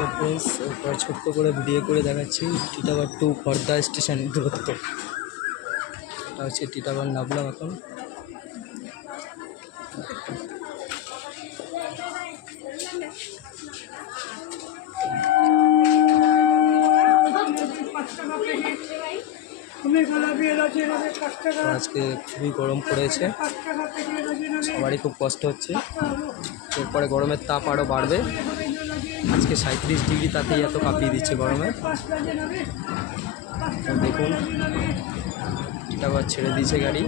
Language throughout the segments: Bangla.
সব ফ্রেন্ডস ছোট্ট করে ভিডিও করে দেখাচ্ছি টিটাগড় টু খড়দা স্টেশন দূরত্ব। এটা হচ্ছে টিটাগড় নামলাম এখন। আজকে খুবই গরম পড়েছে, সবারই খুব কষ্ট হচ্ছে। এরপরে গরমের তাপ আরও বাড়বে। আজকে 37 ডিগ্রি, তাতেই এত কাঁপিয়ে দিচ্ছে গরমে। দেখুন টিটাগড় ছেড়ে দিয়েছে গাড়ি।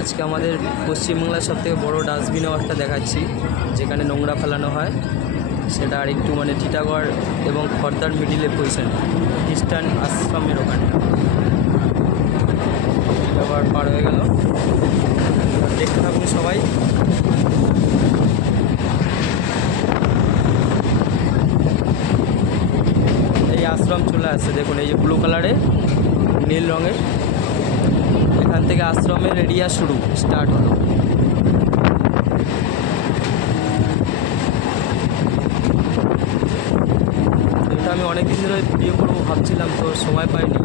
আজকে আমাদের পশ্চিমবাংলার সবথেকে বড় ডাস্টবিনও একটা দেখাচ্ছি, যেখানে নোংরা ফেলানো হয়। সেটা আর একটু মানে টিটাগড় এবং খড়দার মিডিলে পজিশন, খ্রিস্টান আশ্রমের ওখানে। টিটাগড় পার হয়ে গেল, দেখতে থাকুন সবাই। এই আশ্রম চলে আসছে, দেখুন এই যে ব্লু কালারে নীল রঙের, এখান থেকে আশ্রমের এরিয়া শুরু স্টার্ট হলো। এটা আমি অনেকদিন ধরে ভিডিও করবো ভাবছিলাম, তো সময় পাইনি।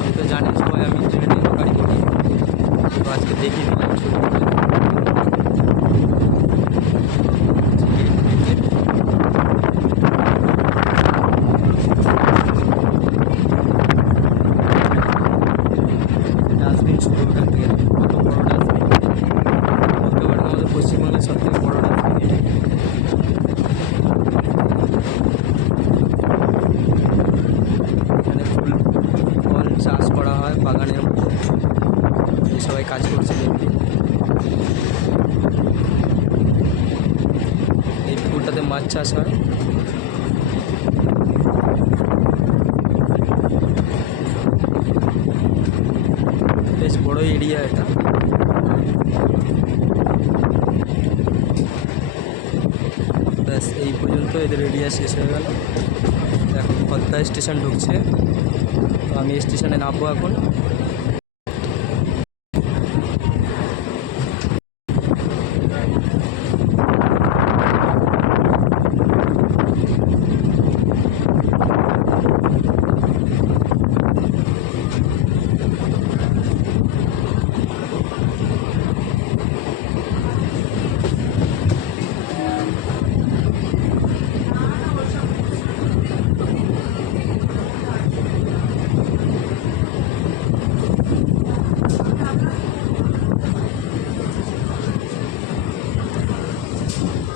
আমি তো জানি সময় আমি ট্রেনে গাড়ি করি, তো আজকে দেখি নিলাম ছবি। ডাস্টবিন শুরু এখান থেকে, কত বড় ডাস্টবিন বলতে পারেন, আমাদের পশ্চিমবঙ্গের সব থেকে বড় ডাস্টবিন। এখানে ফল চাষ করা হয় বাগানের মধ্যে, সবাই কাজ করছে দেখবি। এই পুকুরটাতে মাছ চাষ হয়। বেশ বড় এরিয়া এটা। ব্যাস এই পর্যন্ত এদের এরিয়া শেষ হয়ে গেল। এখন খড়দা স্টেশন ঢুকছে, তো আমি স্টেশনে নামবো এখন।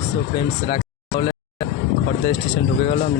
সো ফ্রেন্ডস রাখছি, তাহলে খড়দা স্টেশন ঢুকে গেল। আমি